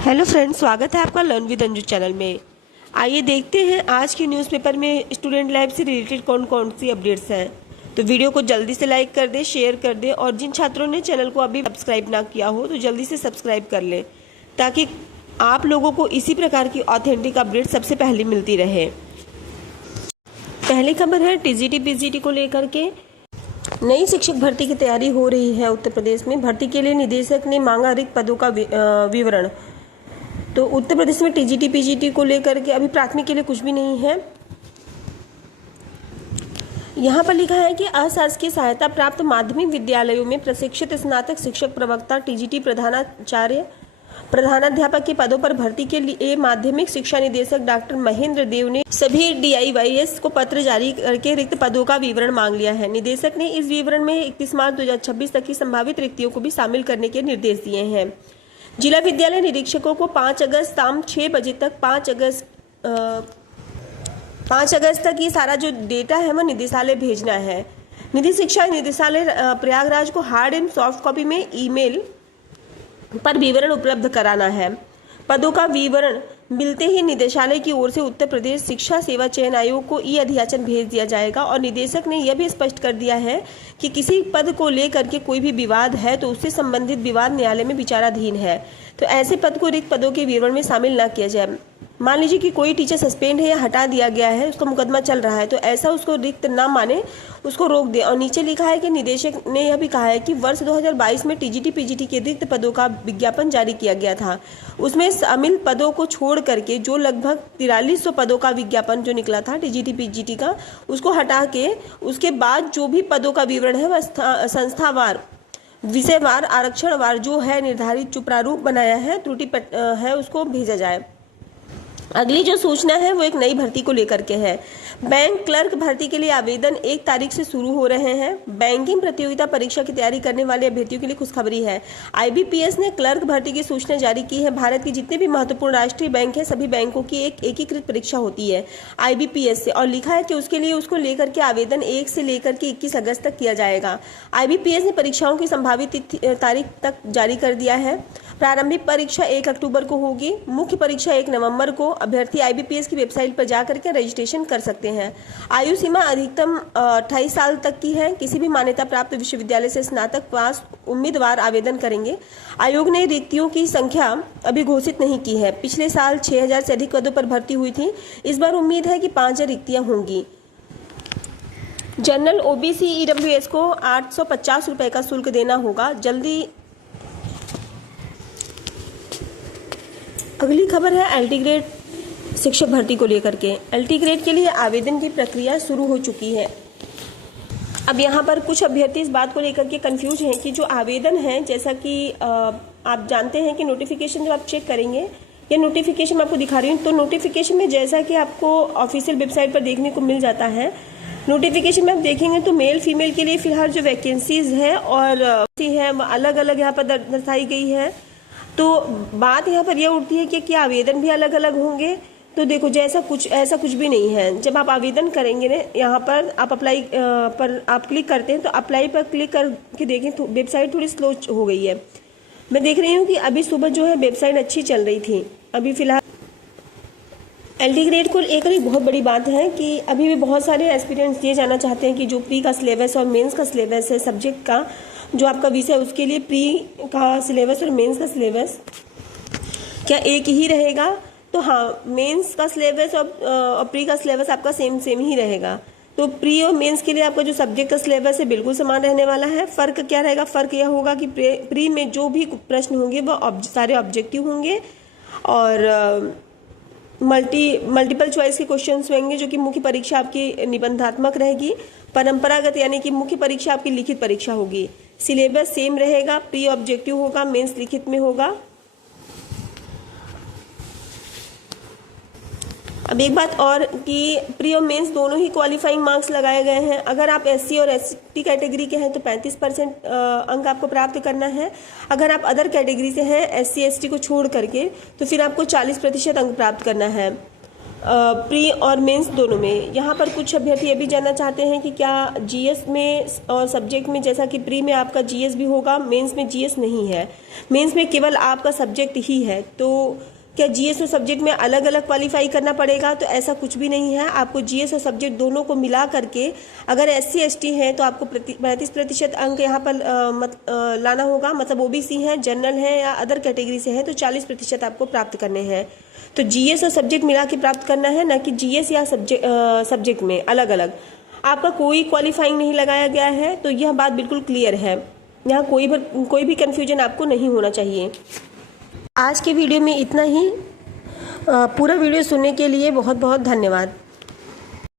Hello friends, स्वागत है आपका लर्न विद अंजू चैनल में। आइए देखते हैं आज के न्यूज़पेपर में स्टूडेंट लाइफ से रिलेटेड कौन कौन सी अपडेट्स हैं। तो वीडियो को जल्दी से लाइक कर दें, शेयर कर दें और जिन छात्रों ने चैनल को अभी सब्सक्राइब ना किया हो तो जल्दी से सब्सक्राइब कर लें ताकि आप लोगों को इसी प्रकार की ऑथेंटिक अपडेट सबसे पहले मिलती रहे। पहली खबर है टीजीटी पीजीटी को लेकर के। नई शिक्षक भर्ती की तैयारी हो रही है उत्तर प्रदेश में। भर्ती के लिए निदेशक ने मांगा रिक्त पदों का विवरण। तो उत्तर प्रदेश में टीजीटी पीजीटी को लेकर के अभी प्राथमिक के लिए कुछ भी नहीं है। यहाँ पर लिखा है कि अशासकीय सहायता प्राप्त माध्यमिक विद्यालयों में प्रशिक्षित स्नातक शिक्षक प्रवक्ता टीजीटी प्रधानाचार्य प्रधानाध्यापक के पदों पर भर्ती के लिए माध्यमिक शिक्षा निदेशक डॉक्टर महेंद्र देव ने सभी डीआईवाईएस को पत्र जारी करके रिक्त पदों का विवरण मांग लिया है। निदेशक ने इस विवरण में 31 मार्च 2026 तक की संभावित रिक्तियों को भी शामिल करने के निर्देश दिए हैं। जिला विद्यालय निरीक्षकों को 5 अगस्त शाम 6 बजे तक 5 अगस्त तक ये सारा जो डेटा है वह निदेशालय भेजना है। निधि शिक्षा निदेशालय प्रयागराज को हार्ड एंड सॉफ्ट कॉपी में ईमेल पर विवरण उपलब्ध कराना है। पदों का विवरण मिलते ही निदेशालय की ओर से उत्तर प्रदेश शिक्षा सेवा चयन आयोग को ई अधियाचन भेज दिया जाएगा। और निदेशक ने यह भी स्पष्ट कर दिया है कि किसी पद को लेकर के कोई भी विवाद है तो उससे संबंधित विवाद न्यायालय में विचाराधीन है, तो ऐसे पद को रिक्त पदों के विवरण में शामिल न किया जाए। मान लीजिए कि कोई टीचर सस्पेंड है या हटा दिया गया है, उसका मुकदमा चल रहा है, तो ऐसा उसको रिक्त ना माने, उसको रोक दे। और नीचे लिखा है कि निदेशक ने यह भी कहा है कि वर्ष 2022 में टीजीटी पीजीटी के रिक्त पदों का विज्ञापन जारी किया गया था। उसमें शामिल पदों को छोड़ करके जो लगभग 4300 पदों का विज्ञापन जो निकला था टीजीटी पीजीटी का, उसको हटा के उसके बाद जो भी पदों का विवरण है वह संस्थावार विषयवार आरक्षणवार जो है निर्धारित जो प्रारूप बनाया है त्रुटि है उसको भेजा जाए। अगली जो सूचना है वो एक नई भर्ती को लेकर के है। बैंक क्लर्क भर्ती के लिए आवेदन 1 तारीख से शुरू हो रहे हैं। बैंकिंग प्रतियोगिता परीक्षा की तैयारी करने वाले अभ्यर्थियों के लिए खुशखबरी है। आईबीपीएस ने क्लर्क भर्ती की सूचना जारी की है। भारत के जितने भी महत्वपूर्ण राष्ट्रीय बैंक हैं सभी बैंकों की एक एकीकृत परीक्षा होती है आईबीपीएस से, और लिखा है कि उसके लिए उसको लेकर के आवेदन 1 से लेकर के 21 अगस्त तक किया जाएगा। आईबीपीएस ने परीक्षाओं की संभावित तारीख तक जारी कर दिया है। प्रारंभिक परीक्षा 1 अक्टूबर को होगी, मुख्य परीक्षा 1 नवंबर को। अभ्यर्थी आईबीपीएस की वेबसाइट पर जाकर के रजिस्ट्रेशन कर सकते हैं। आयु सीमा अधिकतम 28 साल तक की है। किसी भी मान्यता प्राप्त विश्वविद्यालय से स्नातक पास उम्मीदवार आवेदन करेंगे। आयोग ने रिक्तियों की संख्या अभी घोषित नहीं की है। पिछले साल 6000 से अधिक पदों पर भर्ती हुई थी। इस बार उम्मीद है कि 5000 रिक्तियां होंगी। जनरल ओबीसी ईडब्ल्यूएस को 850 रुपए का शुल्क देना होगा जल्दी। अगली खबर है एलटी ग्रेड शिक्षक भर्ती को लेकर के। एलटी ग्रेड के लिए आवेदन की प्रक्रिया शुरू हो चुकी है। अब यहाँ पर कुछ अभ्यर्थी इस बात को लेकर के कंफ्यूज हैं कि जो आवेदन है, जैसा कि आप जानते हैं कि नोटिफिकेशन जब आप चेक करेंगे, ये नोटिफिकेशन मैं आपको दिखा रही हूँ, तो नोटिफिकेशन में जैसा कि आपको ऑफिशियल वेबसाइट पर देखने को मिल जाता है, नोटिफिकेशन में आप देखेंगे तो मेल फीमेल के लिए फिलहाल जो वैकेंसीज है और अलग अलग यहाँ पर दर्शाई गई है। तो बात यहाँ पर यह उठती है कि क्या आवेदन भी अलग अलग होंगे? तो देखो, ऐसा कुछ भी नहीं है। जब आप आवेदन करेंगे ना, यहाँ पर आप अप्लाई पर आप क्लिक करते हैं तो अप्लाई पर क्लिक करके देखें तो वेबसाइट थोड़ी स्लो हो गई है। मैं देख रही हूँ कि अभी सुबह जो है वेबसाइट अच्छी चल रही थी। अभी फिलहाल एलटी ग्रेड को लेकर एक बहुत बड़ी बात है कि अभी भी बहुत सारे एस्पिरेंट्स ये जानना चाहते हैं कि जो प्री का सिलेबस और मेंस का सिलेबस है सब्जेक्ट का, जो आपका विषय उसके लिए प्री का सिलेबस और मेंस का सिलेबस क्या एक ही रहेगा? तो हाँ, मेंस का सिलेबस और प्री का सिलेबस आपका सेम ही रहेगा। तो प्री और मेंस के लिए आपका जो सब्जेक्ट का सिलेबस है बिल्कुल समान रहने वाला है। फ़र्क क्या रहेगा? फ़र्क यह होगा कि प्री में जो भी प्रश्न होंगे वह सारे ऑब्जेक्टिव होंगे और मल्टीपल चॉइस के क्वेश्चंस होंगे, जो कि मुख्य परीक्षा आपकी निबंधात्मक रहेगी। परंपरागत यानी कि मुख्य परीक्षा आपकी लिखित परीक्षा होगी। सिलेबस सेम रहेगा, प्री ऑब्जेक्टिव होगा, मेंस लिखित में होगा। अब एक बात और कि प्री और मेंस दोनों ही क्वालिफाइंग मार्क्स लगाए गए हैं। अगर आप एससी और एसटी कैटेगरी के हैं तो 35% अंक आपको प्राप्त करना है। अगर आप अदर कैटेगरी से हैं, एससी एसटी को छोड़ करके, तो फिर आपको 40% अंक प्राप्त करना है। प्री और मेंस दोनों में। यहाँ पर कुछ अभ्यर्थी ये भी जानना चाहते हैं कि क्या जीएस में और सब्जेक्ट में, जैसा कि प्री में आपका जीएस भी होगा, मेंस में जीएस नहीं है, मेंस में केवल आपका सब्जेक्ट ही है, तो क्या जीएस और सब्जेक्ट में अलग अलग क्वालिफाई करना पड़ेगा? तो ऐसा कुछ भी नहीं है। आपको जीएस और सब्जेक्ट दोनों को मिला करके, अगर SC ST है तो आपको 35% अंक यहाँ पर लाना होगा, मतलब OBC है, जनरल है या अदर कैटेगरी से है तो 40% आपको प्राप्त करने हैं। तो जीएस और सब्जेक्ट मिला के प्राप्त करना है, ना कि जीएस या सब्जेक्ट में अलग अलग। आपका कोई क्वालिफाइंग नहीं लगाया गया है, तो यह बात बिल्कुल क्लियर है। यहाँ कोई भी कन्फ्यूजन आपको नहीं होना चाहिए। आज के वीडियो में इतना ही। पूरा वीडियो सुनने के लिए बहुत बहुत धन्यवाद।